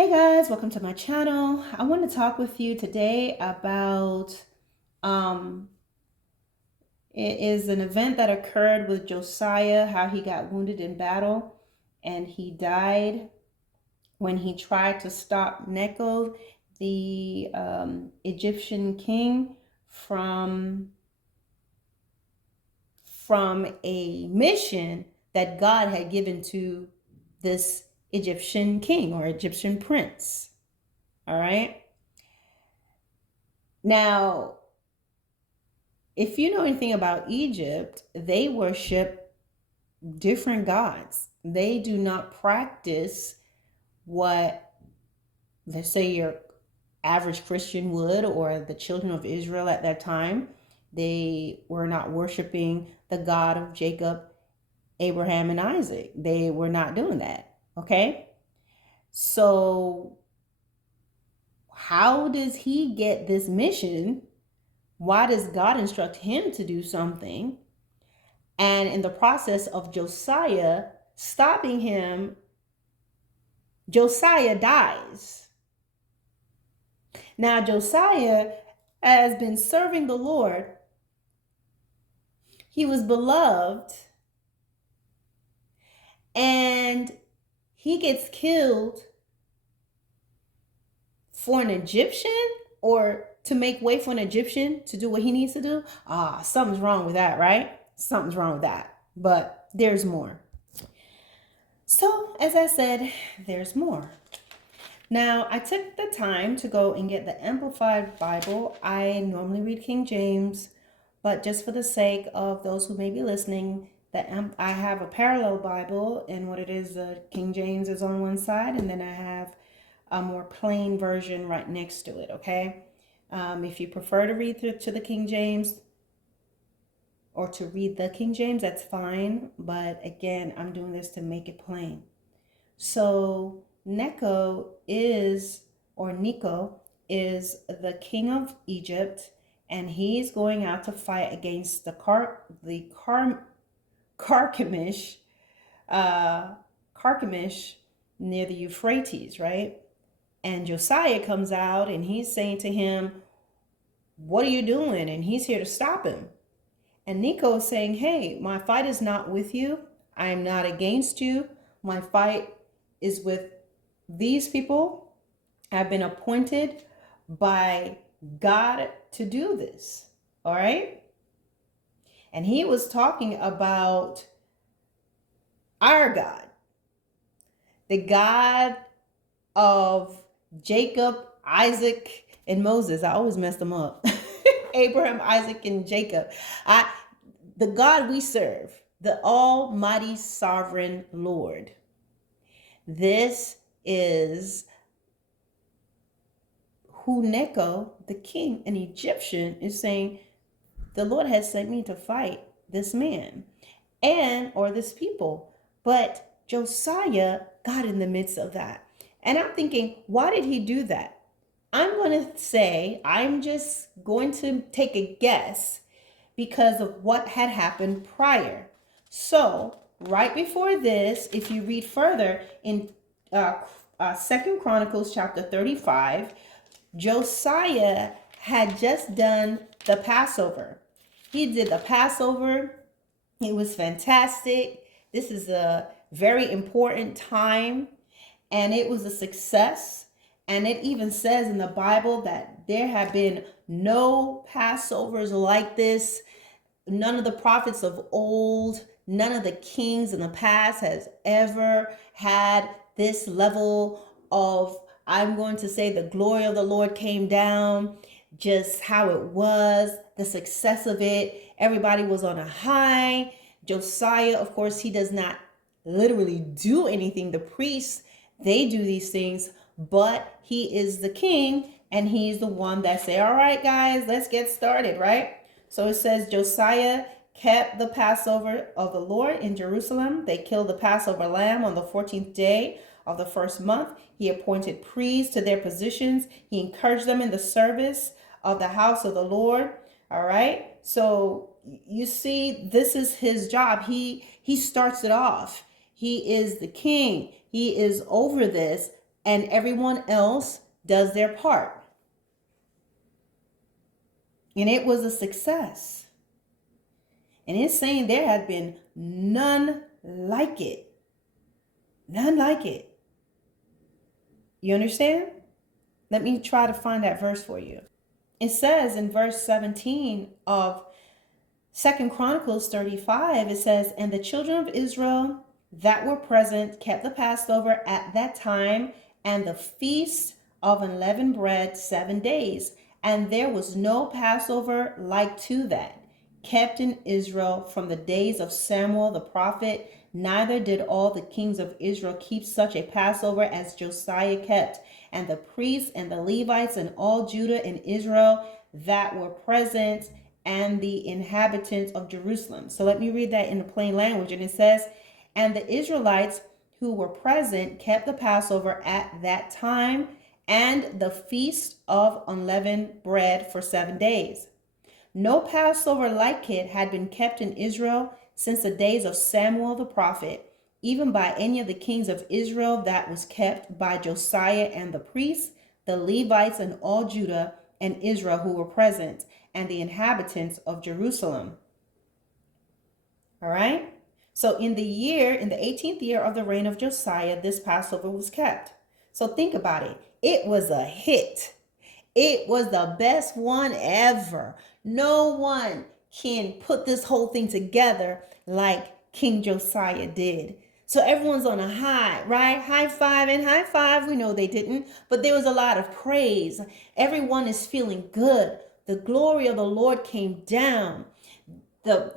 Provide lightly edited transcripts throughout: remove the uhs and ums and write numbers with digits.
Hey guys, welcome to my channel. I want to talk with you today about um it is an event that occurred with Josiah, how he got wounded in battle and he died when he tried to stop Neco, the Egyptian king, from a mission that God had given to this Egyptian king or Egyptian prince. All right. Now, if you know anything about Egypt, they worship different gods. They do not practice what, let's say, your average Christian would, or the children of Israel at that time. They were not worshiping the God of Jacob, Abraham, and Isaac. They were not doing that. Okay? So, how does he get this mission? Why does God instruct him to do something? And in the process of Josiah stopping him, Josiah dies. Now, Josiah has been serving the Lord. He was beloved. And he gets killed for an Egyptian, or to make way for an Egyptian to do what he needs to do. Something's wrong with that, right? Something's wrong with that. But there's more. So, as I said, there's more. Now, I took the time to go and get the Amplified Bible. I normally read King James, but just for the sake of those who may be listening, I have a parallel Bible, and what it is, King James is on one side, and then I have a more plain version right next to it, okay? If you prefer to read to the King James, or to read the King James, that's fine, but again, I'm doing this to make it plain. So Neco is the king of Egypt, and he's going out to fight against Carchemish, Carchemish near the Euphrates, right? And Josiah comes out and he's saying to him, "What are you doing?" And he's here to stop him. And Neco is saying, "Hey, my fight is not with you. I am not against you. My fight is with these people. I've been appointed by God to do this." All right. And he was talking about our God, the God of Jacob, Isaac, and Moses. I always mess them up. Abraham, Isaac, and Jacob. The God we serve, the Almighty Sovereign Lord. This is who Neco, the king, an Egyptian, is saying, the Lord has sent me to fight this man or this people. But Josiah got in the midst of that. And I'm thinking, why did he do that? I'm just going to take a guess because of what had happened prior. So right before this, if you read further in 2 Chronicles chapter 35, Josiah had just done the Passover. He did the Passover. It was fantastic. This is a very important time, and it was a success. And it even says in the Bible that there have been no Passovers like this. None of the prophets of old, none of the kings in the past has ever had this level of, I'm going to say, the glory of the Lord came down, just how it was, the success of it. Everybody was on a high. Josiah, of course, he does not literally do anything. The priests, they do these things, but he is the king, and he's the one that say, all right, guys, let's get started, right? So it says Josiah kept the Passover of the Lord in Jerusalem. They killed the Passover lamb on the 14th day of the first month. He appointed priests to their positions. He encouraged them in the service of the house of the Lord. All right. So you see, this is his job. He starts it off. He is the king. He is over this. and everyone else does their part. And it was a success. And it's saying there had been none like it. None like it. You understand? Let me try to find that verse for you. It says in verse 17 of 2 Chronicles 35, it says, "And the children of Israel that were present kept the Passover at that time and the feast of unleavened bread 7 days. And there was no Passover like to that, kept in Israel from the days of Samuel the prophet, neither did all the kings of Israel keep such a Passover as Josiah kept, and the priests and the Levites and all Judah and Israel that were present, and the inhabitants of Jerusalem." So let me read that in the plain language. And it says, "And the Israelites who were present kept the Passover at that time and the feast of unleavened bread for 7 days. No Passover like it had been kept in Israel since the days of Samuel the prophet, even by any of the kings of Israel that was kept by Josiah and the priests, the Levites and all Judah and Israel who were present, and the inhabitants of Jerusalem." All right. So in the 18th year of the reign of Josiah, this Passover was kept. So think about it. It was a hit. It was the best one ever. No one can put this whole thing together like King Josiah did. So everyone's on a high, right? High five and high five. We know they didn't, but there was a lot of praise. Everyone is feeling good. The glory of the Lord came down.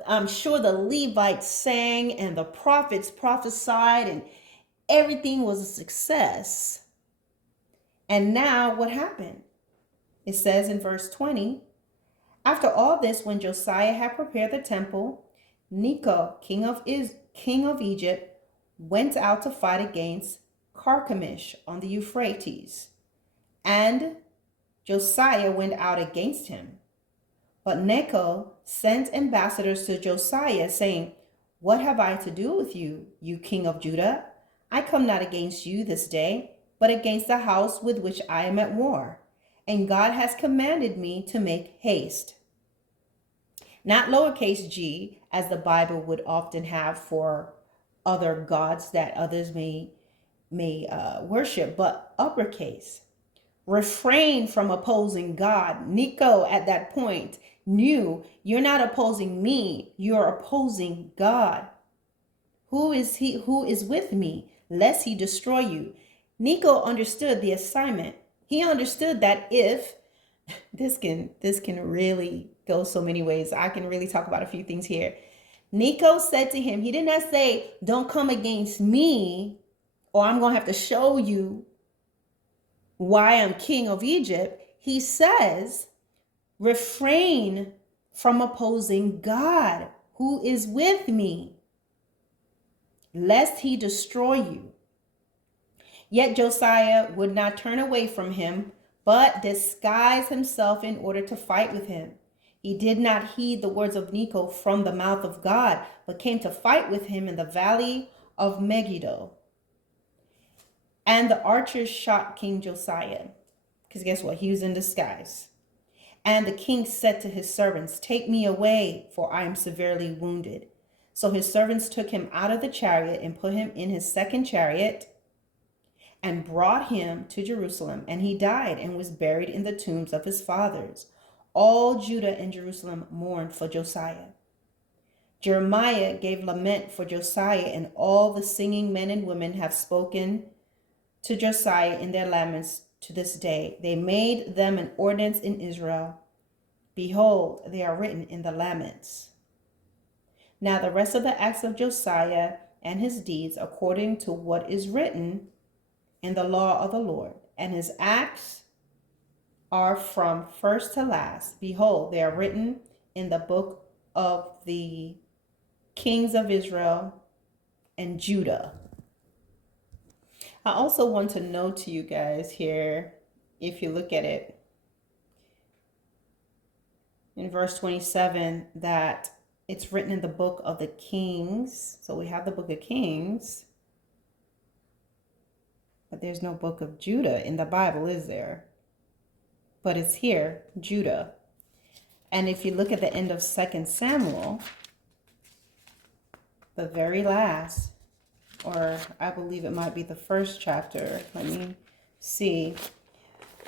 I'm sure the Levites sang and the prophets prophesied and everything was a success. And now what happened? It says in verse 20, "After all this, when Josiah had prepared the temple, Neco, king of Egypt, went out to fight against Carchemish on the Euphrates. And Josiah went out against him. But Neco sent ambassadors to Josiah, saying, 'What have I to do with you, you king of Judah? I come not against you this day, but against the house with which I am at war. And God has commanded me to make haste.'" Not lowercase g, as the Bible would often have for other gods that others may worship, but uppercase. Refrain from opposing God. Neco at that point knew, you're not opposing me, you're opposing God. Who is with me, lest he destroy you? Neco understood the assignment. He understood that if this can really go so many ways. I can really talk about a few things here. Neco said to him, he did not say, "Don't come against me, or I'm going to have to show you why I'm king of Egypt." He says, refrain from opposing God, who is with me, lest he destroy you. Yet Josiah would not turn away from him, but disguised himself in order to fight with him. He did not heed the words of Neco from the mouth of God, but came to fight with him in the valley of Megiddo. And the archers shot King Josiah, because guess what? He was in disguise. And the king said to his servants, "Take me away, for I am severely wounded." So his servants took him out of the chariot and put him in his second chariot and brought him to Jerusalem. And he died and was buried in the tombs of his fathers. All Judah and Jerusalem mourned for Josiah. Jeremiah gave lament for Josiah, and all the singing men and women have spoken to Josiah in their laments to this day. They made them an ordinance in Israel. Behold, they are written in the laments. Now the rest of the acts of Josiah and his deeds, according to what is written in the law of the Lord, and his acts are from first to last. Behold, they are written in the book of the kings of Israel and Judah. I also want to note to you guys here, if you look at it, in verse 27, that it's written in the book of the kings. So we have the book of Kings. But there's no book of Judah in the Bible, is there? But it's here, Judah. And if you look at the end of 2 Samuel, the very last, or I believe it might be the first chapter. Let me see.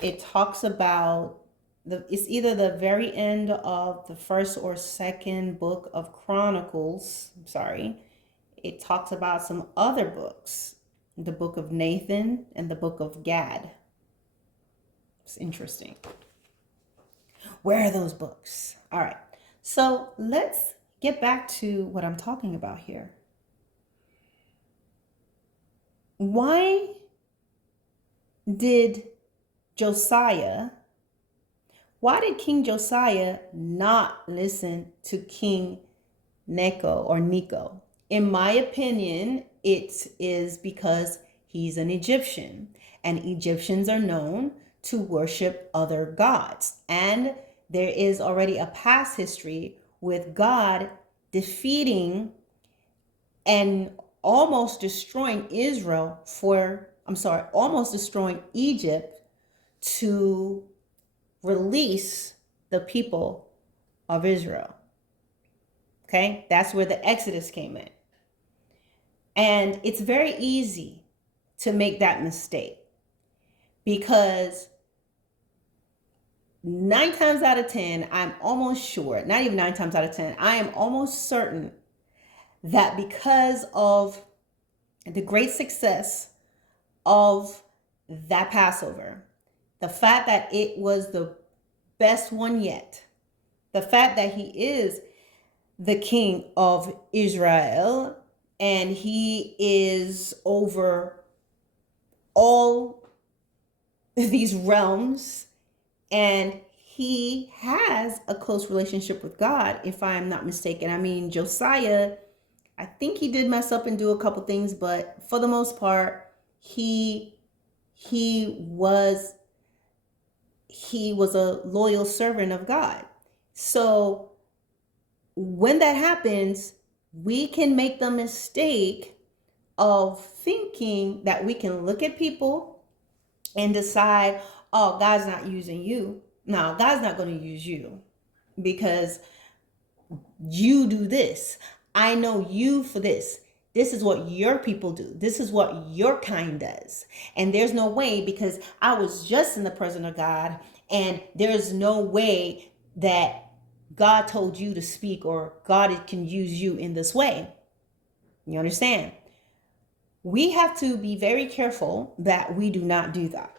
It talks about it's either the very end of the first or second book of Chronicles. I'm sorry. It talks about some other books, the book of Nathan and the book of Gad. It's interesting. Where are those books? All right. So let's get back to what I'm talking about here. Why did King Josiah not listen to King Neco? In my opinion, it is because he's an Egyptian, and Egyptians are known to worship other gods. And there is already a past history with God defeating and almost destroying almost destroying Egypt to release the people of Israel. Okay, that's where the Exodus came in. And it's very easy to make that mistake because 9 times out of 10, I'm almost sure, not even 9 times out of 10, I am almost certain that because of the great success of that Passover, the fact that it was the best one yet, the fact that he is the king of Israel and he is over all these realms and he has a close relationship with God, if I am not mistaken. I mean, Josiah, I think he did mess up and do a couple things, but for the most part, he was a loyal servant of God. So when that happens, we can make the mistake of thinking that we can look at people and decide, oh, God's not using you. No, God's not going to use you because you do this. I know you for this. This is what your people do. This is what your kind does. And there's no way, because I was just in the presence of God, and there's no way that God told you to speak or God can use you in this way. You understand? We have to be very careful that we do not do that.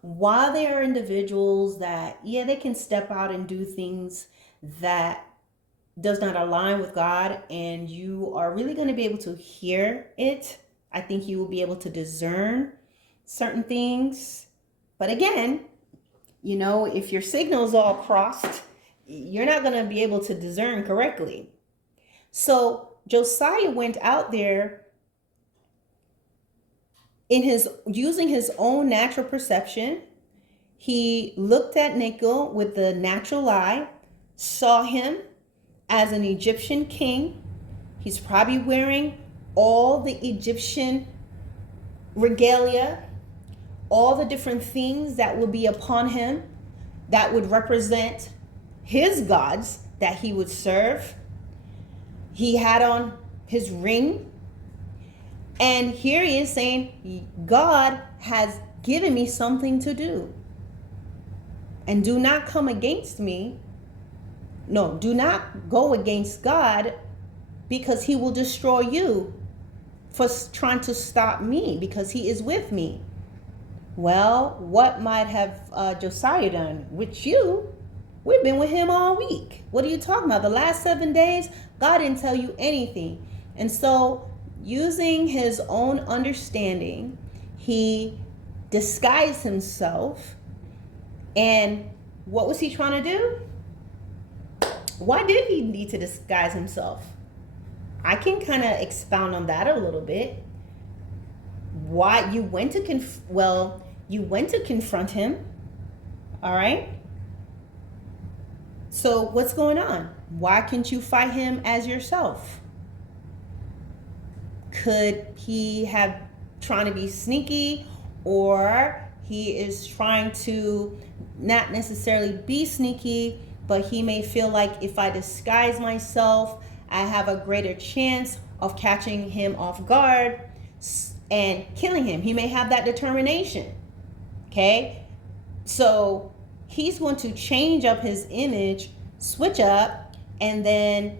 While there are individuals that, they can step out and do things that does not align with God, and you are really going to be able to hear it. I think you will be able to discern certain things. But again, if your signal's all crossed, you're not going to be able to discern correctly. So Josiah went out there using his own natural perception. He looked at Neco with the natural eye, saw him as an Egyptian king. He's probably wearing all the Egyptian regalia, all the different things that will be upon him that would represent his gods that he would serve. He had on his ring. And here he is saying, God has given me something to do. And do not come against me. No, do not go against God, because he will destroy you for trying to stop me, because he is with me. Well, what might have Josiah done? With you, we've been with him all week. What are you talking about? The last 7 days, God didn't tell you anything. And so, using his own understanding, he disguised himself. And what was he trying to do? Why did he need to disguise himself? I can kind of expound on that a little bit. Why you went to confront him. All right. So what's going on? Why can't you fight him as yourself? Could he have trying to be sneaky, or he is trying to not necessarily be sneaky, but he may feel like if I disguise myself, I have a greater chance of catching him off guard and killing him. He may have that determination. Okay? So he's going to change up his image, switch up, and then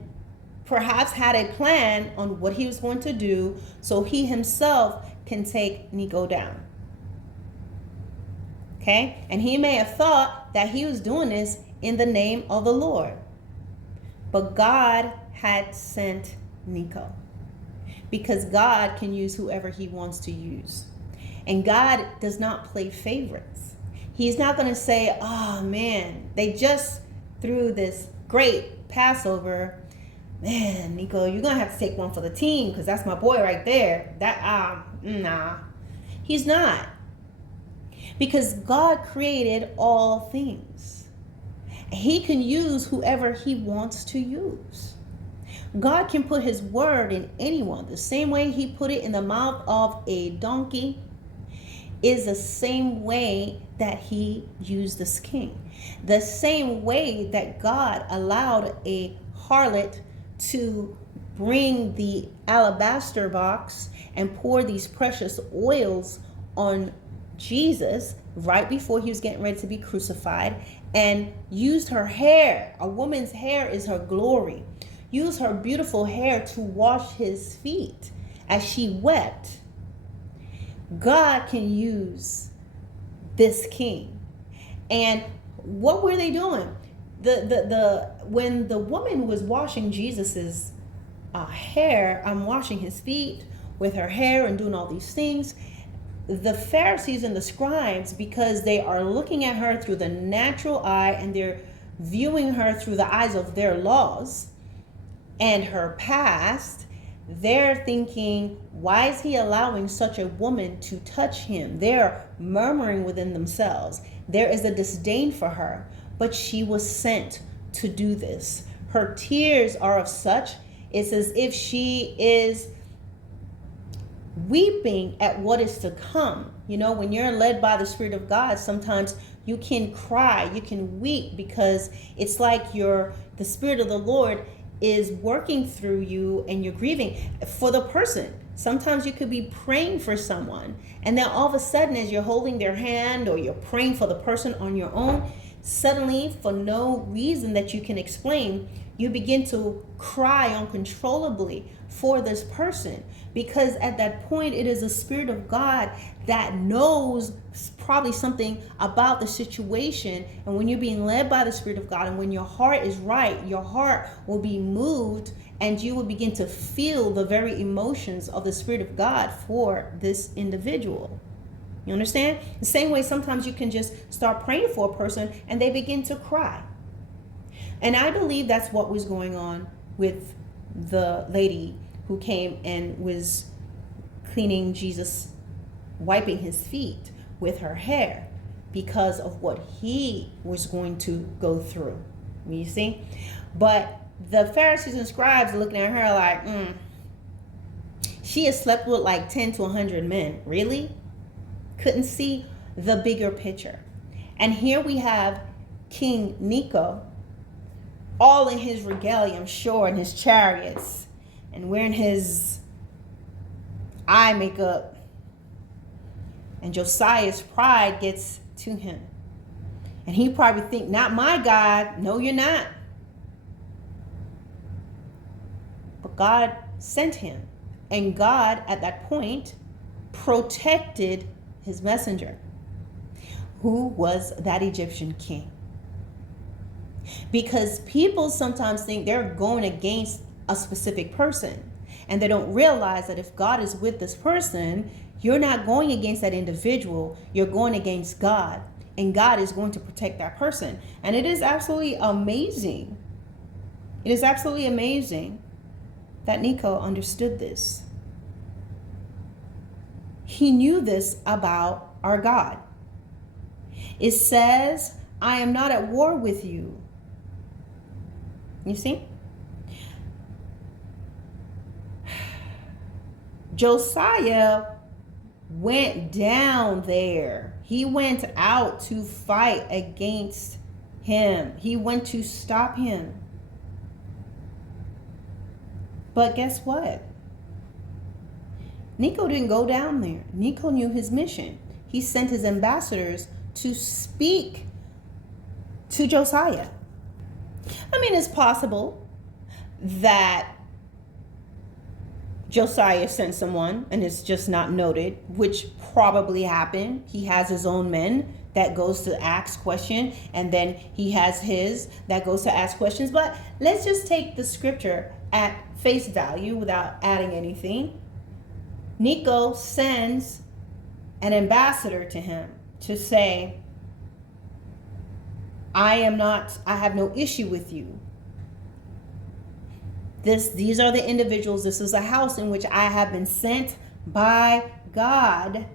perhaps had a plan on what he was going to do so he himself can take Neco down. Okay? And he may have thought that he was doing this in the name of the Lord. But God had sent Neco, because God can use whoever he wants to use. And God does not play favorites. He's not going to say, oh man, they just threw this great Passover. Man, Neco, you're going to have to take one for the team because that's my boy right there. Nah. He's not. Because God created all things. He can use whoever he wants to use. God can put his word in anyone. The same way he put it in the mouth of a donkey is the same way that he used this king. The same way that God allowed a harlot to bring the alabaster box and pour these precious oils on Jesus right before he was getting ready to be crucified, and used her hair. A woman's hair is her glory. Used her beautiful hair to wash his feet as she wept. God can use this king. And what were they doing? When the woman was washing Jesus's hair, washing his feet with her hair and doing all these things, the Pharisees and the scribes, because they are looking at her through the natural eye and they're viewing her through the eyes of their laws and her past, they're thinking, why is he allowing such a woman to touch him? They're murmuring within themselves. There is a disdain for her, but she was sent to do this. Her tears are of such, it's as if she is weeping at what is to come. You know, when you're led by the Spirit of God, sometimes you can cry, you can weep, because it's like the Spirit of the Lord is working through you and you're grieving for the person. Sometimes you could be praying for someone, and then all of a sudden, as you're holding their hand or you're praying for the person on your own, suddenly, for no reason that you can explain, you begin to cry uncontrollably for this person, because at that point it is the Spirit of God that knows probably something about the situation. And when you're being led by the Spirit of God, and when your heart is right, your heart will be moved and you will begin to feel the very emotions of the Spirit of God for this individual. You understand? The same way sometimes you can just start praying for a person and they begin to cry. And I believe that's what was going on with the lady who came and was cleaning Jesus, wiping his feet with her hair, because of what he was going to go through. You see? But the Pharisees and scribes are looking at her like, she has slept with like 10 to 100 men. Really? Couldn't see the bigger picture. And here we have King Neco, all in his regalia, I'm sure, in his chariots, and wearing his eye makeup. And Josiah's pride gets to him. And he probably think, not my God. No, you're not. But God sent him. And God, at that point, protected his messenger, who was that Egyptian king. Because people sometimes think they're going against a specific person, and they don't realize that if God is with this person, you're not going against that individual, you're going against God, and God is going to protect that person. And it is absolutely amazing. It is absolutely amazing that Neco understood this. He knew this about our God. It says, I am not at war with you. You see? Josiah went down there. He went out to fight against him. He went to stop him. But guess what? Neco didn't go down there. Neco knew his mission. He sent his ambassadors to speak to Josiah. I mean, it's possible that Josiah sent someone and it's just not noted, which probably happened. He has his own men that goes to ask questions, and then he has his that goes to ask questions. But let's just take the scripture at face value without adding anything. Neco sends an ambassador to him to say, I have no issue with you. These are the individuals. This is a house in which I have been sent by God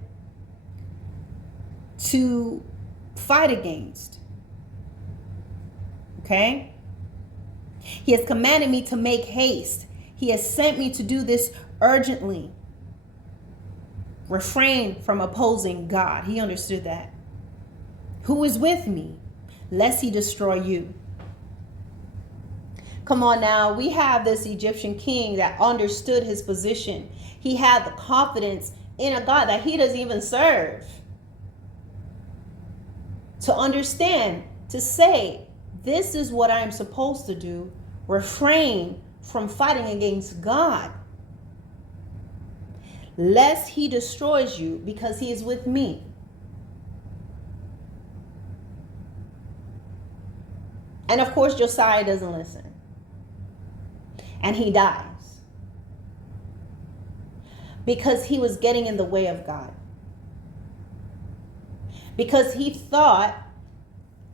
to fight against. Okay? He has commanded me to make haste. He has sent me to do this urgently. Refrain from opposing God. He understood that. Who is with me, lest he destroy you? Come on now, we have this Egyptian king that understood his position. He had the confidence in a God that he doesn't even serve. To understand, to say, this is what I am supposed to do. Refrain from fighting against God, lest he destroys you, because he is with me. And of course, Josiah doesn't listen. And he dies. Because he was getting in the way of God. Because he thought,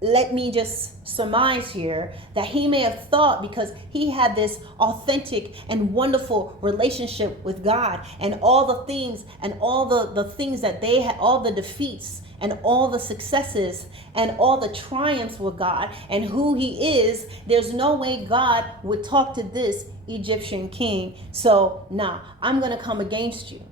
let me just surmise here, that he may have thought because he had this authentic and wonderful relationship with God, and all the things and all the things that they had, all the defeats and all the successes and all the triumphs with God and who he is, there's no way God would talk to this Egyptian king. So I'm going to come against you.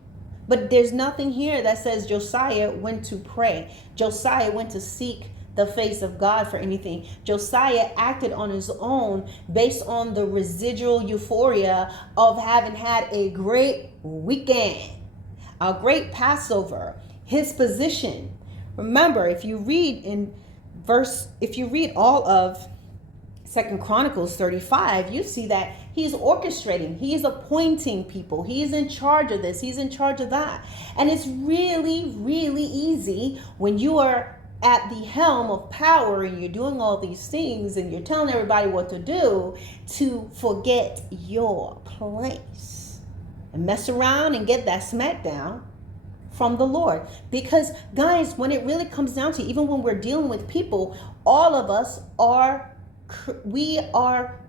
But there's nothing here that says Josiah went to pray. Josiah went to seek the face of God for anything. Josiah acted on his own based on the residual euphoria of having had a great weekend, a great Passover, his position. Remember, if you read all of 2 Chronicles 35, you see that he's orchestrating, he's appointing people, he's in charge of this, he's in charge of that. And it's really, really easy when you are at the helm of power and you're doing all these things and you're telling everybody what to do, to forget your place and mess around and get that smackdown from the Lord. Because guys, when it really comes down to, even when we're dealing with people, all of us are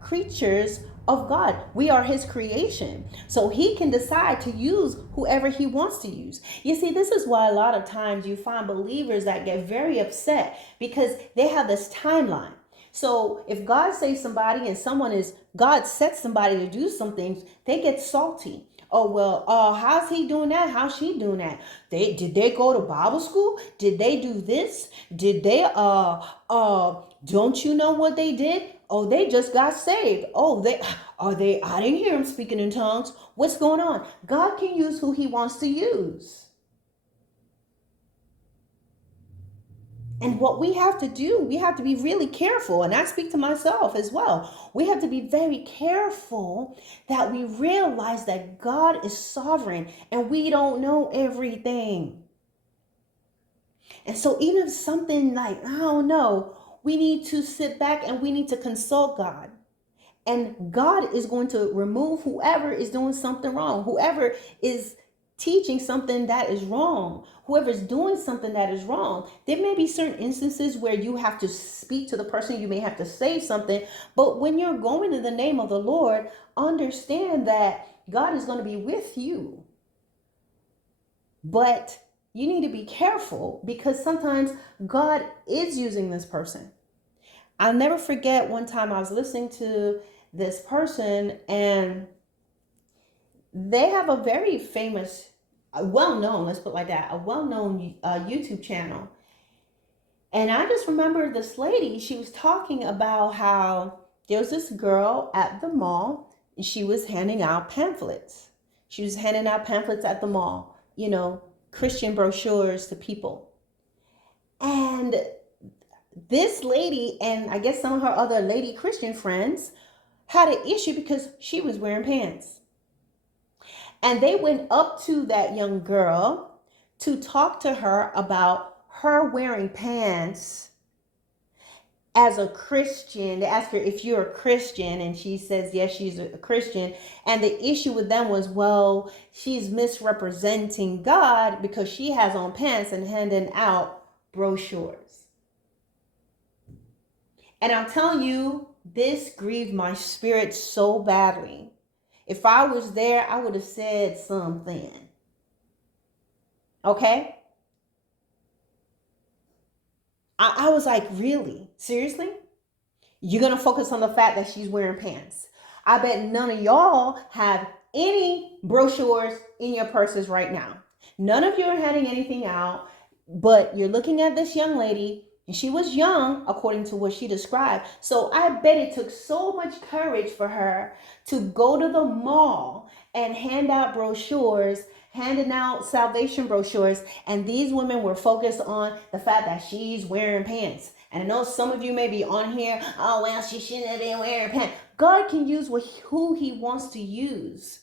creatures of God. We are his creation. So he can decide to use whoever he wants to use. You see, this is why a lot of times you find believers that get very upset because they have this timeline. So if God saves somebody and God sets somebody to do some things, they get salty. Oh, well, how's he doing that? How's she doing that? Did they go to Bible school? Did they do this? Did they, don't you know what they did? Oh, they just got saved. Oh, I didn't hear him speaking in tongues. What's going on? God can use who he wants to use. And what we have to do, we have to be really careful. And I speak to myself as well. We have to be very careful that we realize that God is sovereign and we don't know everything. And so even if something like, I don't know, we need to sit back and we need to consult God. And God is going to remove whoever is doing something wrong, whoever is teaching something that is wrong, whoever's doing something that is wrong. There may be certain instances where you have to speak to the person, you may have to say something, but when you're going in the name of the Lord, understand that God is going to be with you. But you need to be careful because sometimes God is using this person. I'll never forget one time I was listening to this person and they have a very famous well-known, let's put it like that, a well-known YouTube channel. And I just remember this lady, she was talking about how there was this girl at the mall and she was handing out pamphlets. She was handing out pamphlets at the mall, Christian brochures to people. And this lady, and I guess some of her other lady Christian friends, had an issue because she was wearing pants. And they went up to that young girl to talk to her about her wearing pants as a Christian. They asked her if you're a Christian, and she says yes, she's a Christian. And the issue with them was, well, she's misrepresenting God because she has on pants and handing out brochures. And I'm telling you, this grieved my spirit so badly. If I was there, I would have said something. Okay? I was like, really? Seriously? You're going to focus on the fact that she's wearing pants. I bet none of y'all have any brochures in your purses right now. None of you are handing anything out, but you're looking at this young lady, and she was young, according to what she described. So I bet it took so much courage for her to go to the mall and hand out brochures, handing out salvation brochures. And these women were focused on the fact that she's wearing pants. And I know some of you may be on here, oh, well, she shouldn't have been wearing pants. God can use who he wants to use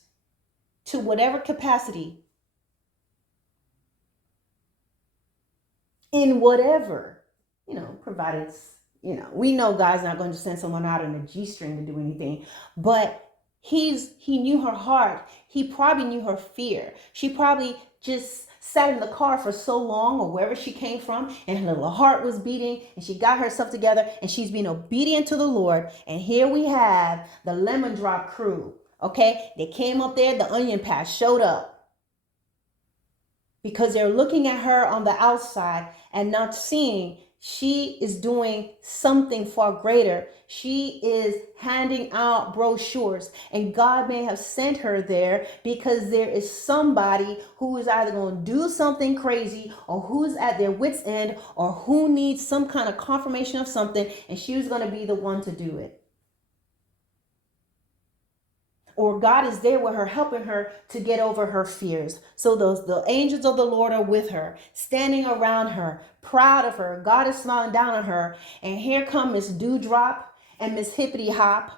to whatever capacity, in whatever, provided, we know God's not going to send someone out in a G-string to do anything, but he knew her heart. He probably knew her fear. She probably just sat in the car for so long, or wherever she came from, and her little heart was beating, and she got herself together, and she's being obedient to the Lord. And here we have the lemon drop crew. Okay, they came up there, the onion patch showed up, because they're looking at her on the outside and not seeing she is doing something far greater. She is handing out brochures, and God may have sent her there because there is somebody who is either going to do something crazy, or who's at their wit's end, or who needs some kind of confirmation of something, and she was going to be the one to do it. Or God is there with her, helping her to get over her fears. So the angels of the Lord are with her, standing around her, proud of her. God is smiling down on her. And here come Miss Dewdrop and Miss Hippity Hop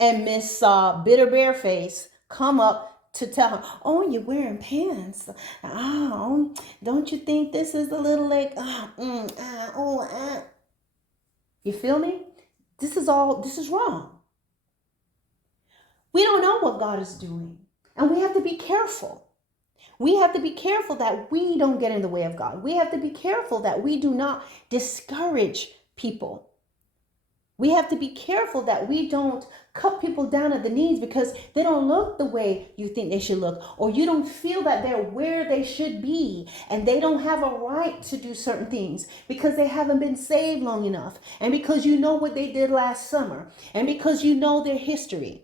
and Miss Bitter Bareface come up to tell her, oh, you're wearing pants. Oh, don't you think this is a little like, You feel me? This is wrong. We don't know what God is doing, and we have to be careful. We have to be careful that we don't get in the way of God. We have to be careful that we do not discourage people. We have to be careful that we don't cut people down at the knees because they don't look the way you think they should look, or you don't feel that they're where they should be, and they don't have a right to do certain things because they haven't been saved long enough, and because you know what they did last summer, and because you know their history.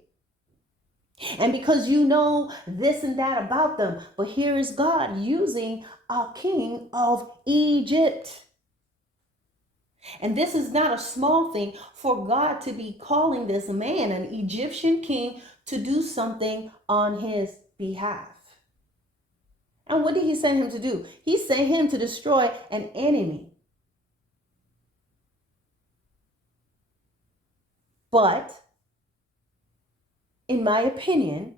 And because you know this and that about them. But here is God using a king of Egypt. And this is not a small thing for God to be calling this man, an Egyptian king, to do something on his behalf. And what did he send him to do? He sent him to destroy an enemy. But in my opinion,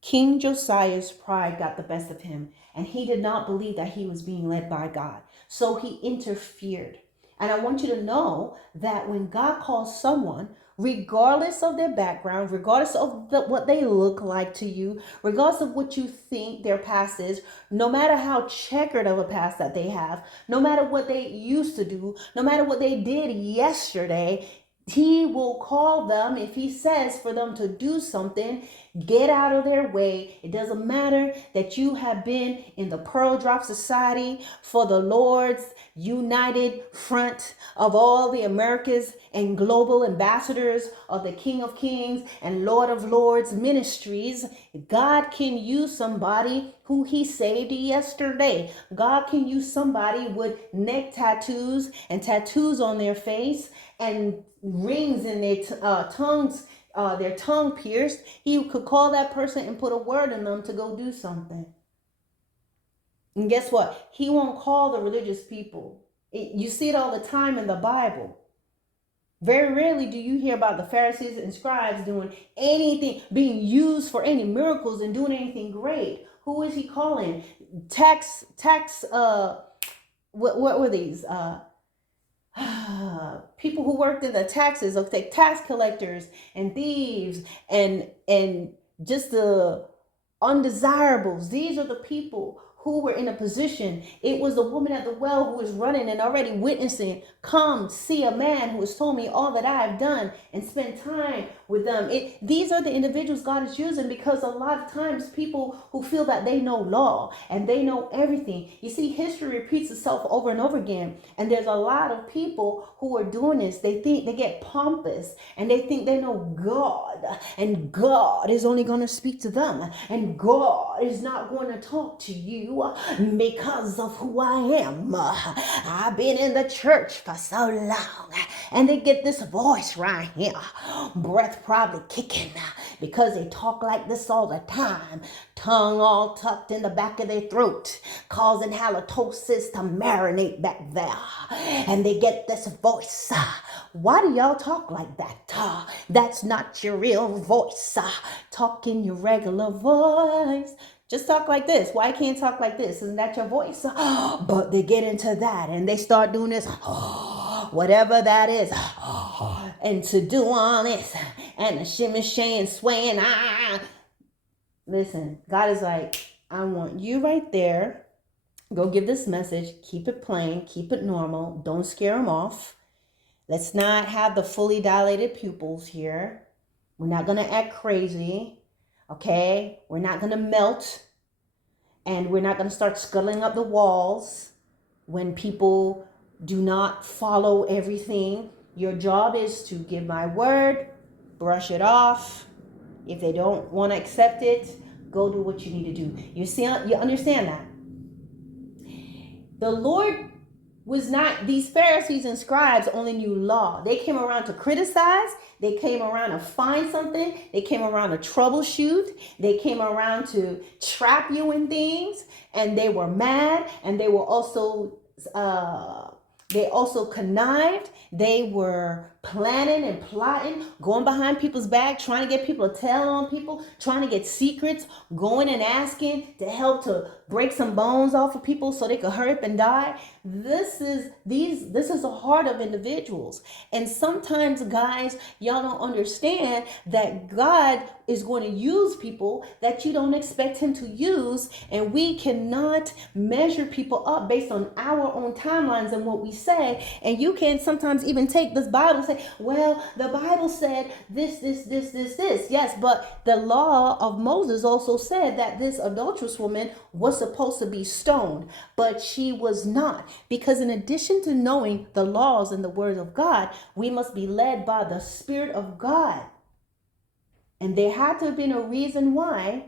King Josiah's pride got the best of him, and he did not believe that he was being led by God. So he interfered. And I want you to know that when God calls someone, regardless of their background, regardless of what they look like to you, regardless of what you think their past is, no matter how checkered of a past that they have, no matter what they used to do, no matter what they did yesterday, he will call them. If he says for them to do something, Get out of their way. It doesn't matter that you have been in the Pearl Drop Society for the Lord's United Front of all the Americas and global ambassadors of the King of Kings and Lord of Lords ministries. God can use somebody who he saved yesterday. God can use somebody with neck tattoos and tattoos on their face and rings in their tongues, their tongue pierced. He could call that person and put a word in them to go do something. And guess what? He won't call the religious people. You see it all the time in the Bible. Very rarely do you hear about the Pharisees and scribes doing anything, being used for any miracles and doing anything great. Who is he calling? What were these? People who worked in the taxes, okay, tax collectors and thieves and just the undesirables. These are the people who were in a position. It was the woman at the well who was running and already witnessing, come see a man who has told me all that I have done, and spend time with them. These are the individuals God is using, because a lot of times people who feel that they know law and they know everything. You see, history repeats itself over and over again. And there's a lot of people who are doing this. They think they get pompous and they think they know God, and God is only going to speak to them, and God is not going to talk to you because of who I am. I've been in the church for so long, and they get this voice right here, breath probably kicking, because they talk like this all the time, tongue all tucked in the back of their throat, causing halitosis to marinate back there, and they get this voice. Why do y'all talk like that? That's not your real voice. Talk in your regular voice. Just talk like this. Why can't talk like this? Isn't that your voice? But they get into that and they start doing this, whatever that is, and to do all this and the shimmy, shaying, swaying. Listen, God is like, I want you right there. Go give this message. Keep it plain. Keep it normal. Don't scare them off. Let's not have the fully dilated pupils here. We're not going to act crazy. Okay? We're not going to melt. And we're not going to start scuttling up the walls when people do not follow everything. Your job is to give my word, brush it off. If they don't want to accept it, go do what you need to do. You see, you understand that? The Lord was not, these Pharisees and scribes only knew law. They came around to criticize. They came around to find something. They came around to troubleshoot. They came around to trap you in things. And they were mad. And they were also, they also connived. They were planning and plotting, going behind people's back, trying to get people to tell on people, trying to get secrets, going and asking to help to break some bones off of people so they could hurry up and die. This is the heart of individuals. And sometimes, guys, y'all don't understand that God is going to use people that you don't expect him to use. And we cannot measure people up based on our own timelines and what we say. And you can sometimes even take this Bible and say, well, the Bible said this. Yes, but the law of Moses also said that this adulterous woman was supposed to be stoned, but she was not. Because in addition to knowing the laws and the words of God, we must be led by the Spirit of God. And there had to have been a reason why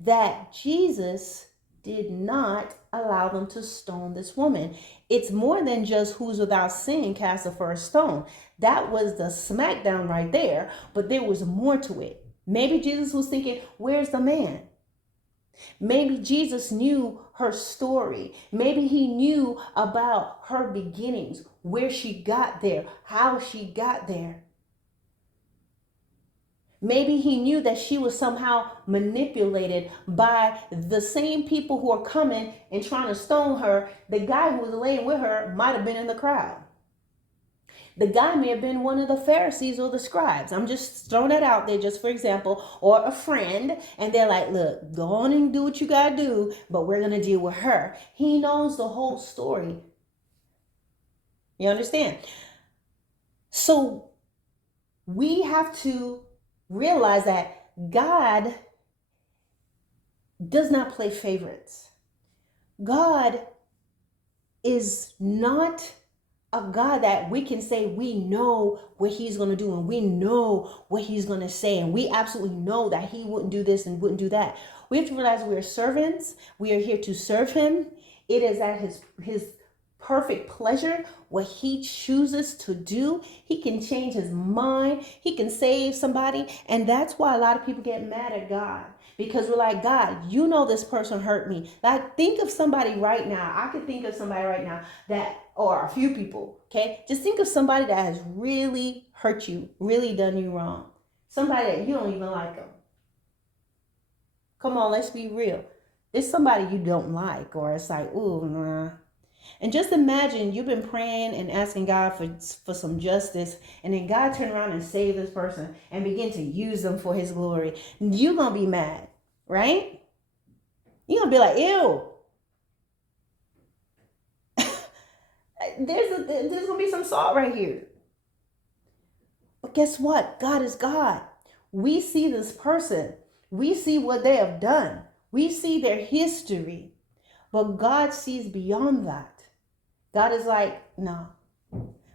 that Jesus did not allow them to stone this woman. It's more than just who's without sin cast the first stone. That was the smackdown right there, but there was more to it. Maybe Jesus was thinking, where's the man? Maybe Jesus knew her story. Maybe he knew about her beginnings, where she got there, how she got there. Maybe he knew that she was somehow manipulated by the same people who are coming and trying to stone her. The guy who was laying with her might have been in the crowd. The guy may have been one of the Pharisees or the scribes. I'm just throwing that out there just for example, or a friend. And they're like, look, go on and do what you got to do, but we're going to deal with her. He knows the whole story. You understand? So we have to realize that God does not play favorites. God is not a God that we can say we know what he's going to do and we know what he's going to say and we absolutely know that he wouldn't do this and wouldn't do that. We have to realize we are servants. We are here to serve him. It is at his perfect pleasure what he chooses to do. He can change his mind. He can save somebody. And that's why a lot of people get mad at God. Because we're like, God, you know this person hurt me. Like, think of somebody right now. I could think of somebody right now that, or a few people, okay? Just think of somebody that has really hurt you, really done you wrong. Somebody that you don't even like them. Come on, let's be real. There's somebody you don't like, or it's like, ooh, nah. And just imagine you've been praying and asking God for some justice, and then God turn around and save this person and begin to use them for his glory. You're going to be mad, right? You're going to be like, ew. There's going to be some salt right here. But guess what? God is God. We see this person. We see what they have done. We see their history. But God sees beyond that. God is like, no.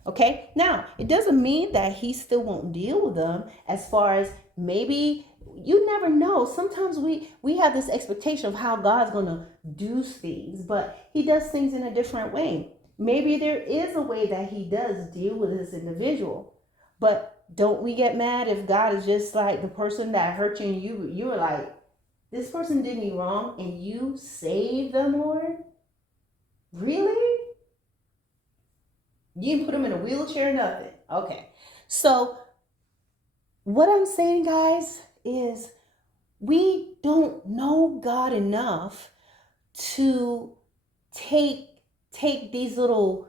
Okay? Now, it doesn't mean that he still won't deal with them as far as maybe, you never know. Sometimes we have this expectation of how God's going to do things, but he does things in a different way. Maybe there is a way that he does deal with this individual, but don't we get mad if God is just like the person that hurt you and you were like, this person did me wrong and you saved them, Lord? Really? You didn't put them in a wheelchair, nothing. Okay. So what I'm saying, guys, is we don't know God enough to take these little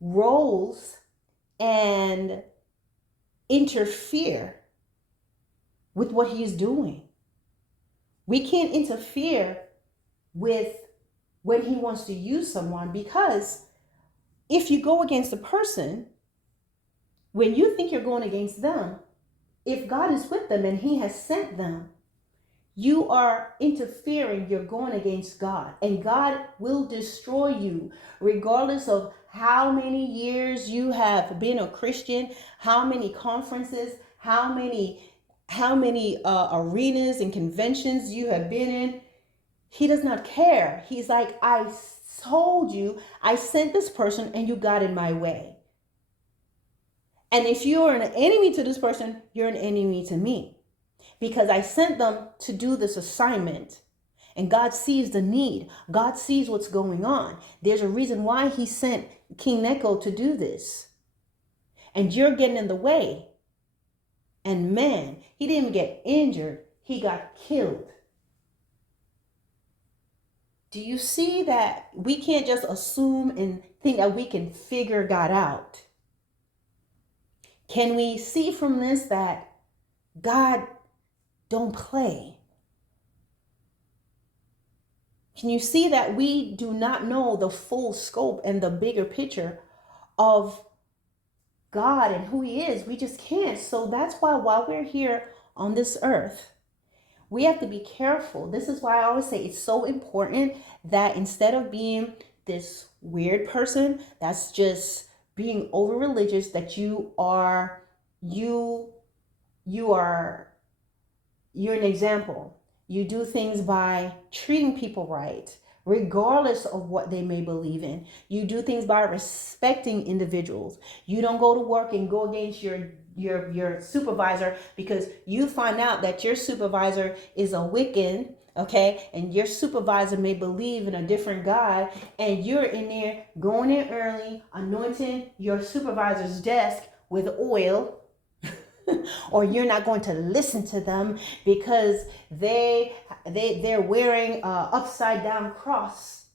roles and interfere with what he's doing. We can't interfere with when he wants to use someone, because if you go against a person, when you think you're going against them, if God is with them and he has sent them, you are interfering, you're going against God, and God will destroy you regardless of how many years you have been a Christian, how many conferences, how many arenas and conventions you have been in. He does not care. He's like, I told you, I sent this person and you got in my way. And if you're an enemy to this person, you're an enemy to me, because I sent them to do this assignment. And God sees the need. God sees what's going on. There's a reason why he sent King Neco to do this. And you're getting in the way. And man, he didn't get injured. He got killed. Do you see that we can't just assume and think that we can figure God out? Can we see from this that God don't play? Can you see that we do not know the full scope and the bigger picture of God and who he is? We just can't. So that's why while we're here on this earth, we have to be careful. This is why I always say it's so important that instead of being this weird person that's just being over religious, that you're an example. You do things by treating people right, regardless of what they may believe in. You do things by respecting individuals. You don't go to work and go against your supervisor because you find out that your supervisor is a Wiccan, okay? And your supervisor may believe in a different God, and you're in there going in early, anointing your supervisor's desk with oil. Or you're not going to listen to them because they're wearing an upside down cross,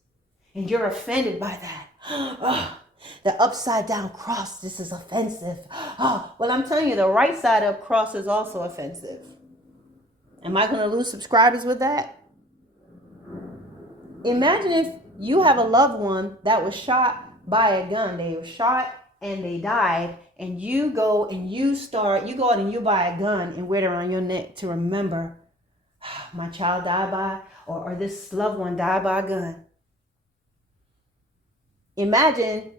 and you're offended by that. Oh, the upside down cross, this is offensive. Oh, well, I'm telling you, the right side up cross is also offensive. Am I going to lose subscribers with that? Imagine if you have a loved one that was shot by a gun. They were shot and they died, and you go out and you buy a gun and wear it around your neck to remember, my child died by, or this loved one died by a gun. Imagine,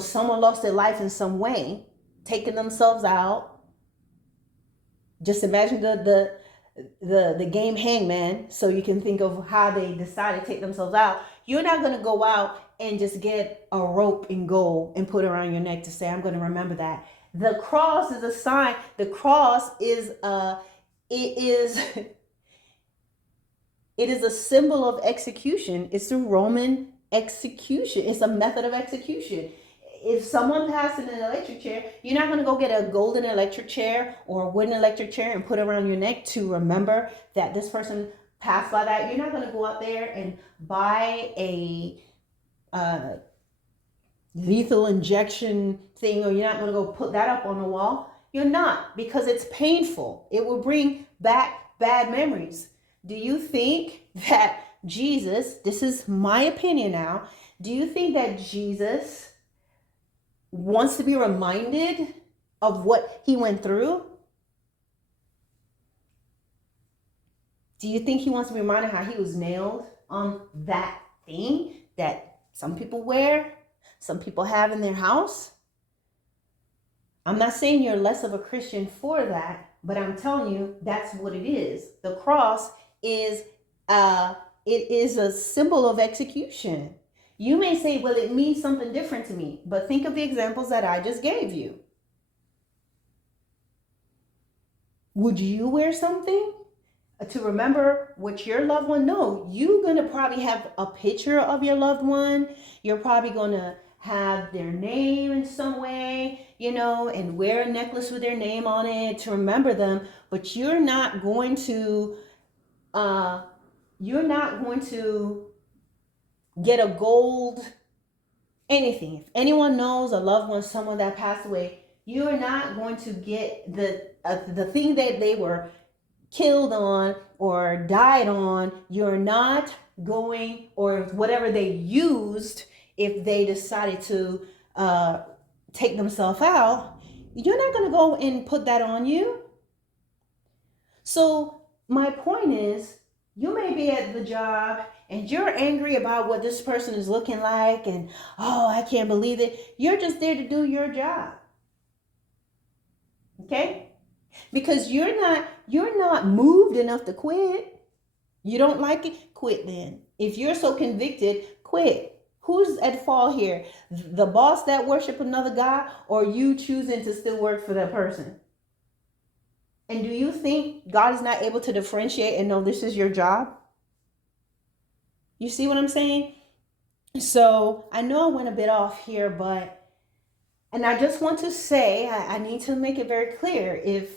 someone lost their life in some way, taking themselves out. Just imagine the game Hangman, so you can think of how they decided to take themselves out. You're not going to go out and just get a rope and go and put around your neck to say, I'm going to remember that. The cross is a sign. The cross is it is a symbol of execution. It's a Roman execution. It's a method of execution. If someone passed in an electric chair, you're not going to go get a golden electric chair or a wooden electric chair and put it around your neck to remember that this person passed by that. You're not going to go out there and buy a lethal injection thing, or you're not going to go put that up on the wall. You're not, because it's painful. It will bring back bad memories. Do you think that Jesus, this is my opinion now, do you think that Jesus wants to be reminded of what he went through? Do you think he wants to be reminded how he was nailed on that thing that some people wear, some people have in their house? I'm not saying you're less of a Christian for that, but I'm telling you that's what it is. The cross is it is a symbol of execution. You may say, well, it means something different to me, but think of the examples that I just gave you. Would you wear something to remember what your loved one? No, you're going to probably have a picture of your loved one. You're probably going to have their name in some way, and wear a necklace with their name on it to remember them. But you're not going to get a gold anything. If anyone knows a loved one, someone that passed away, you are not going to get the thing that they were killed on or died on. You're not going, or whatever they used, if they decided to take themselves out, you're not going to go and put that on you. So my point is, you may be at the job and you're angry about what this person is looking like, and I can't believe it. You're just there to do your job. Okay? Because you're not moved enough to quit. You don't like it? Quit then. If you're so convicted, quit. Who's at fault here? The boss that worship another God, or you choosing to still work for that person? And do you think God is not able to differentiate and know this is your job? You see what I'm saying? So I know I went a bit off here, and I just want to say, I need to make it very clear, if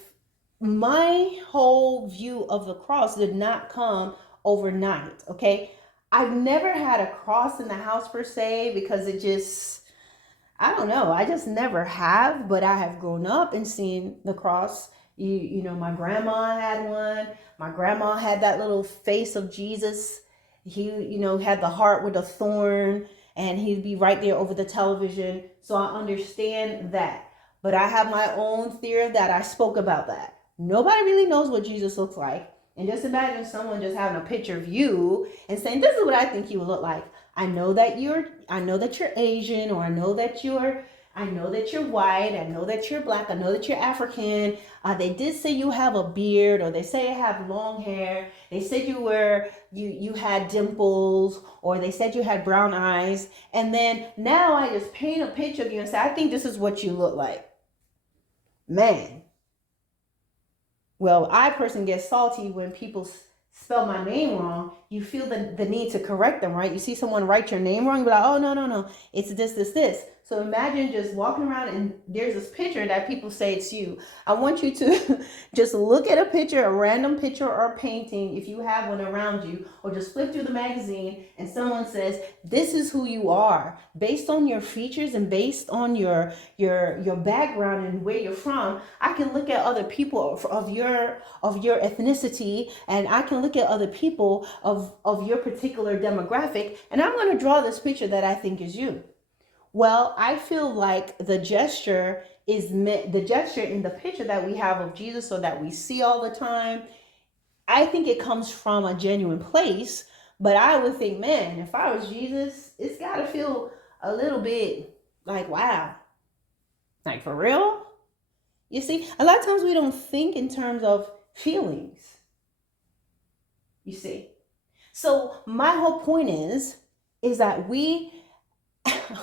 my whole view of the cross did not come overnight, okay? I've never had a cross in the house per se, because it just, I don't know, I just never have, but I have grown up and seen the cross. My grandma had one. My grandma had that little face of Jesus. He, had the heart with a thorn, and he'd be right there over the television. So I understand that. But I have my own theory that I spoke about that. Nobody really knows what Jesus looks like. And just imagine someone just having a picture of you and saying, this is what I think he would look like. I know that you're Asian, or I know that you're white, I know that you're black, I know that you're African. They did say you have a beard, or they say you have long hair. They said you had dimples, or they said you had brown eyes. And then now I just paint a picture of you and say, I think this is what you look like. Man. Well, I personally get salty when people spell my name wrong. You feel the need to correct them, right? You see someone write your name wrong, you're like, oh, no, it's this. So imagine just walking around and there's this picture that people say it's you. I want you to just look at a picture, a random picture or painting, if you have one around you, or just flip through the magazine and someone says, this is who you are, based on your features and based on your background and where you're from. I can look at other people of your ethnicity, and I can look at other people of your particular demographic, and I'm going to draw this picture that I think is you. Well, I feel like the gesture is meant, the gesture in the picture that we have of Jesus or that we see all the time, I think it comes from a genuine place. But I would think, man, if I was Jesus, it's got to feel a little bit like, wow, like for real? You see, a lot of times we don't think in terms of feelings, you see. So my whole point is that we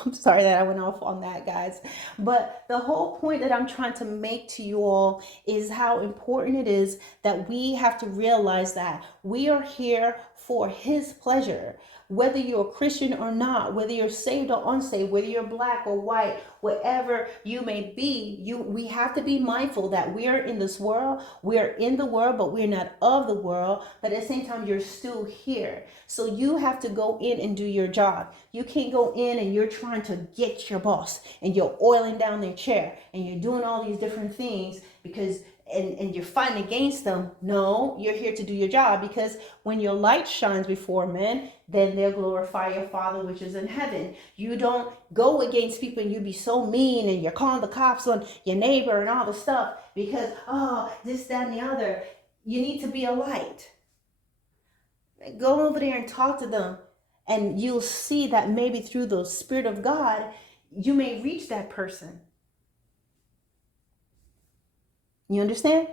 I'm sorry that I went off on that, guys. But the whole point that I'm trying to make to you all is how important it is that we have to realize that we are here for His pleasure. Whether you're a Christian or not, whether you're saved or unsaved, whether you're black or white, whatever you may be, we have to be mindful that we are in this world. We are in the world, but we're not of the world. But at the same time, you're still here. So you have to go in and do your job. You can't go in and you're trying to get your boss and you're oiling down their chair and you're doing all these different things because and you're fighting against them. No, you're here to do your job, because when your light shines before men, then they'll glorify your Father which is in heaven. You don't go against people and you be so mean and you're calling the cops on your neighbor and all the stuff because, oh, this, that, and the other. You need to be a light. Go over there and talk to them, and you'll see that maybe through the Spirit of God, you may reach that person. You understand?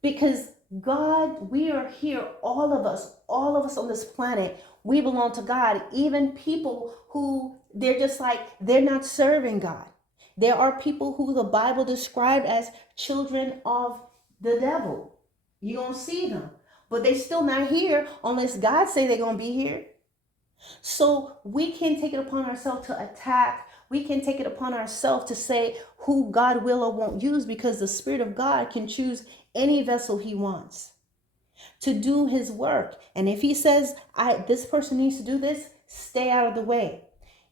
Because God, we are here, all of us on this planet, we belong to God. Even people who they're just like, they're not serving God. There are people who the Bible described as children of the devil. You don't see them, but they still not here unless God say they're going to be here. So we can take it upon ourselves to attack. We can take it upon ourselves to say who God will or won't use, because the Spirit of God can choose any vessel He wants to do His work. And if He says, this person needs to do this, stay out of the way.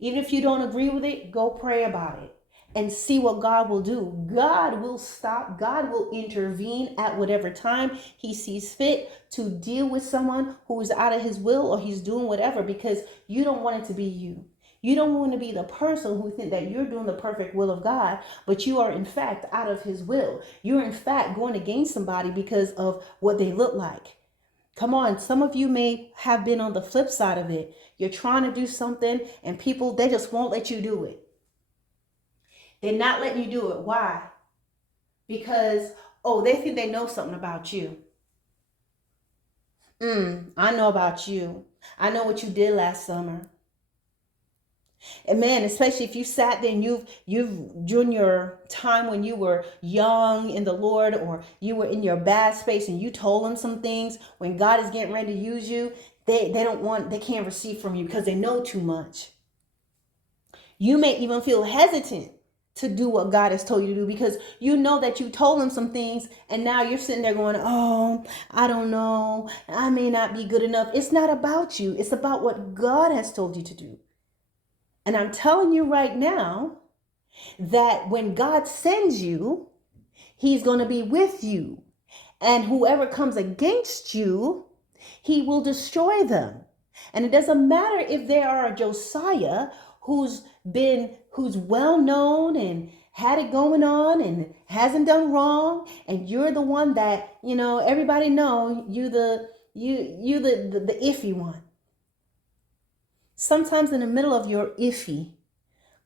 Even if you don't agree with it, go pray about it and see what God will do. God will stop. God will intervene at whatever time He sees fit to deal with someone who is out of His will or he's doing whatever, because you don't want it to be you. You don't want to be the person who think that you're doing the perfect will of God, but you are in fact out of His will. You're in fact going against somebody because of what they look like. Come on, some of you may have been on the flip side of it. You're trying to do something and people, they just won't let you do it. They're not letting you do it. Why? Because, oh, they think they know something about you. I know about you. I know what you did last summer. And man, especially if you sat there and you've during your time when you were young in the Lord, or you were in your bad space and you told them some things, when God is getting ready to use you, they can't receive from you because they know too much. You may even feel hesitant to do what God has told you to do, because you know that you told them some things and now you're sitting there going, oh, I don't know, I may not be good enough. It's not about you. It's about what God has told you to do. And I'm telling you right now that when God sends you, He's going to be with you. And whoever comes against you, He will destroy them. And it doesn't matter if they are a Josiah who's well known and had it going on and hasn't done wrong, and you're the one that, everybody know you the iffy one. Sometimes in the middle of your iffy,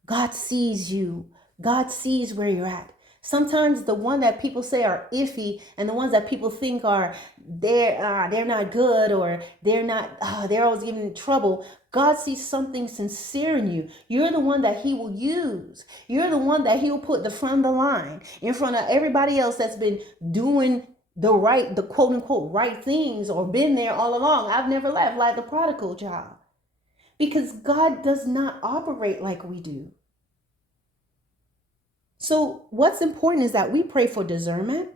God sees you. God sees where you're at. Sometimes the one that people say are iffy and the ones that people think are they're not good, or they're always giving in trouble. God sees something sincere in you. You're the one that He will use. You're the one that He will put the front of the line in front of everybody else that's been doing the quote unquote right things, or been there all along. I've never left, like the prodigal child. Because God does not operate like we do. So what's important is that we pray for discernment.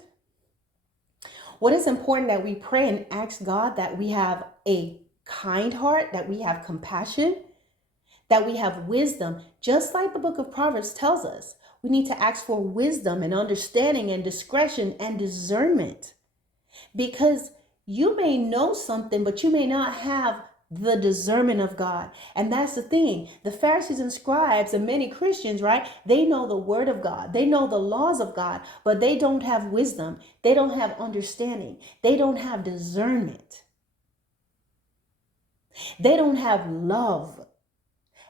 What is important that we pray and ask God that we have a kind heart, that we have compassion, that we have wisdom. Just like the book of Proverbs tells us, we need to ask for wisdom and understanding and discretion and discernment. Because you may know something, but you may not have the discernment of God. And that's the thing. The Pharisees and scribes and many Christians, right? They know the word of God. They know the laws of God, but they don't have wisdom. They don't have understanding. They don't have discernment. They don't have love.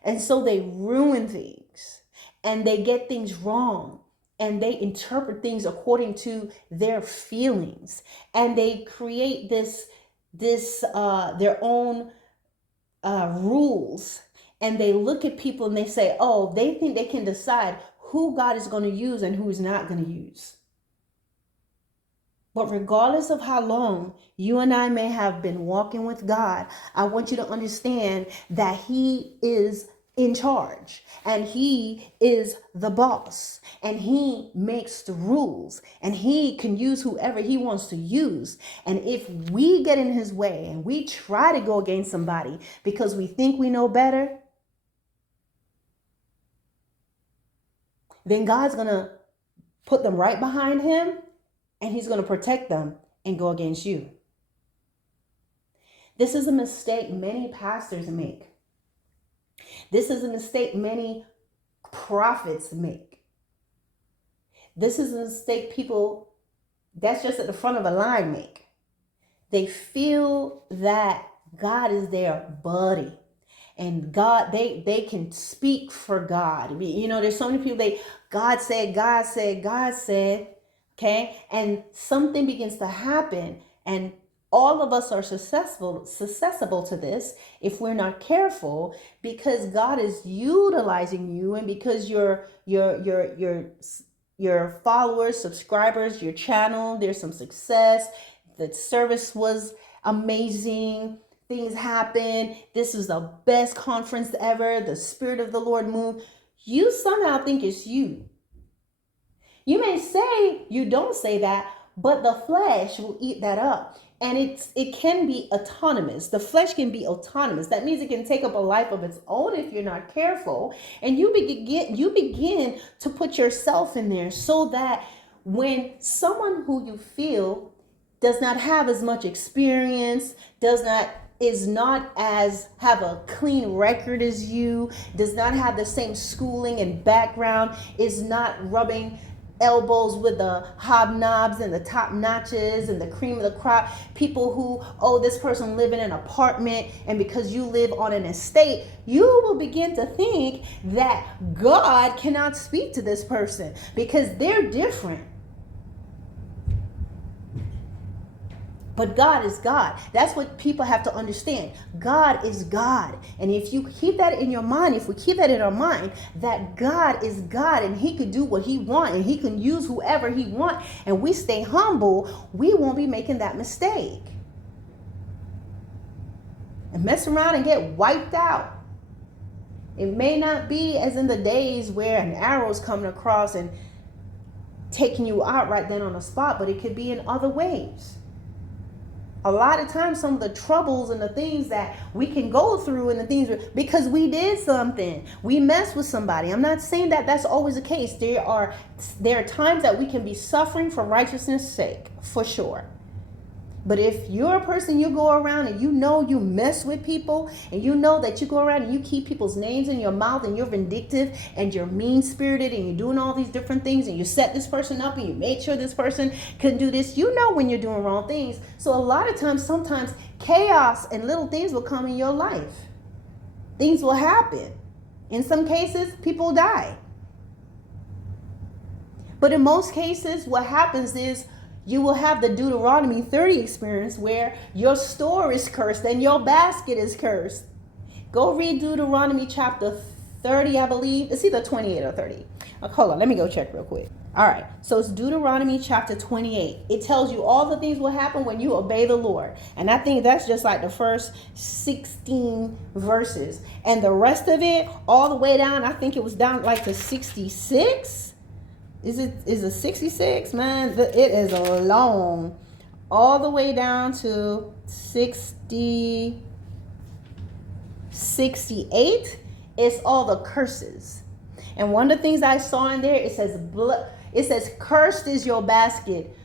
And so they ruin things and they get things wrong and they interpret things according to their feelings, and they create this their own rules, and they look at people and they say, oh, they think they can decide who God is going to use and who is not going to use. But regardless of how long you and I may have been walking with God, I want you to understand that He is in charge and He is the boss and He makes the rules and He can use whoever He wants to use. And if we get in His way and we try to go against somebody because we think we know better, then God's going to put them right behind Him and He's going to protect them and go against you. This is a mistake many pastors make. This is a mistake many prophets make. This is a mistake people that's just at the front of a line make. They feel that God is their buddy. And God, they can speak for God. You know, there's so many people, God said, God said, God said. Okay, and something begins to happen, and all of us are susceptible to this if we're not careful, because God is utilizing you, and because your followers, subscribers, your channel, there's some success. The service was amazing. Things happen. This is the best conference ever. The Spirit of the Lord moved. You somehow think it's you. You may say you don't say that, but the flesh will eat that up. And it can be autonomous. The flesh can be autonomous. That means it can take up a life of its own if you're not careful. And you begin to put yourself in there, so that when someone who you feel does not have as much experience, is not as have a clean record as you, does not have the same schooling and background, is not rubbing elbows with the hobnobs and the top notches and the cream of the crop, people who, oh, this person live in an apartment, and because you live on an estate, you will begin to think that God cannot speak to this person because they're different. But God is God. That's what people have to understand. God is God. And if you keep that in your mind, if we keep that in our mind, that God is God and He could do what He wants and He can use whoever He wants, and we stay humble, we won't be making that mistake. And mess around and get wiped out. It may not be as in the days where an arrow's coming across and taking you out right then on the spot, but it could be in other ways. A lot of times, some of the troubles and the things that we can go through and the things because we did something, we messed with somebody. I'm not saying that that's always the case. There are times that we can be suffering for righteousness' sake, for sure. But if you're a person, you go around and you know you mess with people, and you know that you go around and you keep people's names in your mouth, and you're vindictive and you're mean-spirited and you're doing all these different things, and you set this person up and you made sure this person couldn't do this, you know when you're doing wrong things. So a lot of times, sometimes chaos and little things will come in your life. Things will happen. In some cases, people die. But in most cases, what happens is you will have the Deuteronomy 30 experience where your store is cursed and your basket is cursed. Go read Deuteronomy chapter 30, I believe. It's either 28 or 30. Hold on, let me go check real quick. All right, so it's Deuteronomy chapter 28. It tells you all the things will happen when you obey the Lord. And I think that's just like the first 16 verses. And the rest of it, all the way down, I think it was down like to 66. Is it 66? Man, it is long. All the way down to 68. It's all the curses. And one of the things I saw in there, it says cursed is your basket.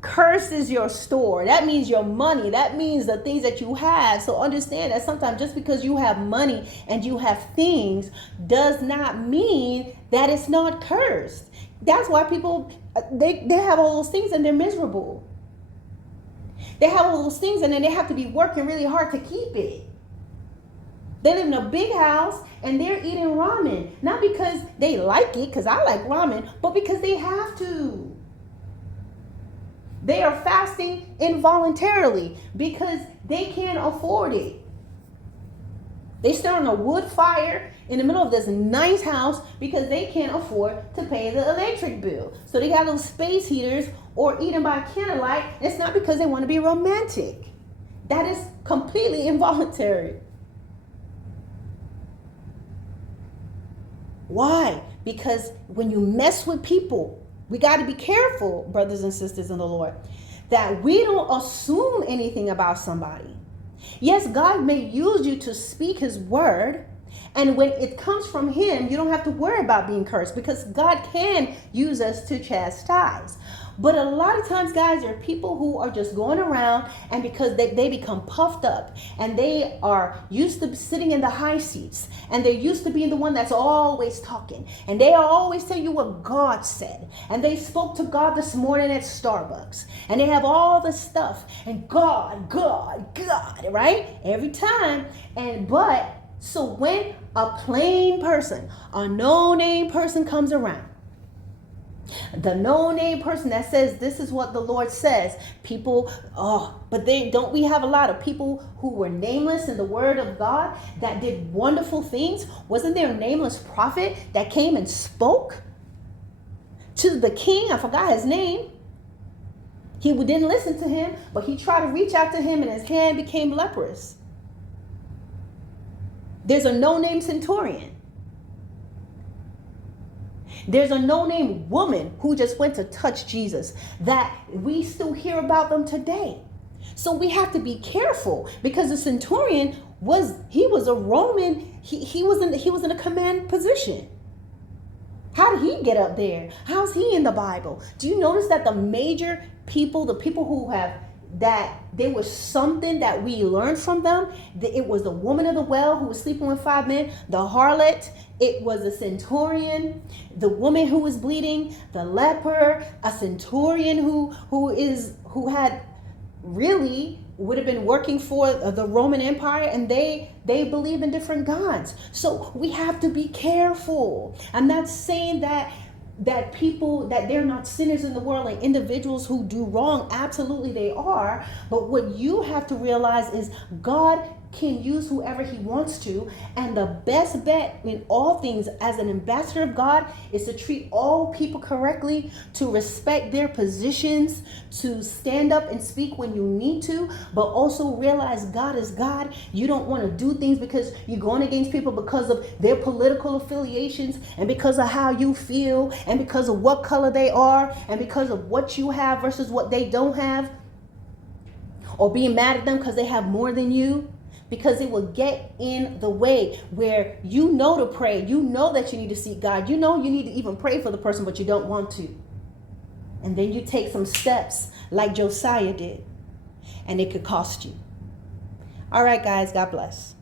curses your store. That means your money. That means the things that you have. So understand that sometimes just because you have money and you have things does not mean that it's not cursed. That's why people, they have all those things and they're miserable. They have all those things and then they have to be working really hard to keep it. They live in a big house and they're eating ramen. Not because they like it, because I like ramen, but because they have to. They are fasting involuntarily because they can't afford it. They start on a wood fire in the middle of this nice house because they can't afford to pay the electric bill. So they got those space heaters or eating by candlelight. It's not because they want to be romantic. That is completely involuntary. Why? Because when you mess with people, we got to be careful, brothers and sisters in the Lord, that we don't assume anything about somebody. Yes, God may use you to speak his word. And when it comes from him, you don't have to worry about being cursed because God can use us to chastise. But a lot of times, guys, there are people who are just going around and because they become puffed up and they are used to sitting in the high seats and they're used to being the one that's always talking and they always tell you what God said. And they spoke to God this morning at Starbucks and they have all this stuff and God, right? Every time. So when a plain person, a no-name person comes around, the no-name person that says this is what the Lord says, people, we have a lot of people who were nameless in the word of God that did wonderful things. Wasn't there a nameless prophet that came and spoke to the king? I forgot his name. He didn't listen to him, but he tried to reach out to him and his hand became leprous. There's a no-name centurion. There's a no-name woman who just went to touch Jesus that we still hear about them today. So we have to be careful because the centurion was a Roman. He was in a command position. How did he get up there? How's he in the Bible? Do you notice that the major people, the people who have that there was something that we learned from them? It was the woman of the well who was sleeping with 5 men, the harlot, it was a centurion, the woman who was bleeding, the leper, a centurion who had really would have been working for the Roman Empire, and they believe in different gods. So we have to be careful. I'm not saying that people, that they're not sinners in the world, like individuals who do wrong. Absolutely they are. But what you have to realize is God can use whoever he wants to. And the best bet in all things as an ambassador of God is to treat all people correctly, to respect their positions, to stand up and speak when you need to, but also realize God is God. You don't want to do things because you're going against people because of their political affiliations and because of how you feel and because of what color they are and because of what you have versus what they don't have, or being mad at them because they have more than you. Because it will get in the way where you know to pray. You know that you need to seek God. You know you need to even pray for the person, but you don't want to. And then you take some steps like Josiah did. And it could cost you. All right, guys. God bless.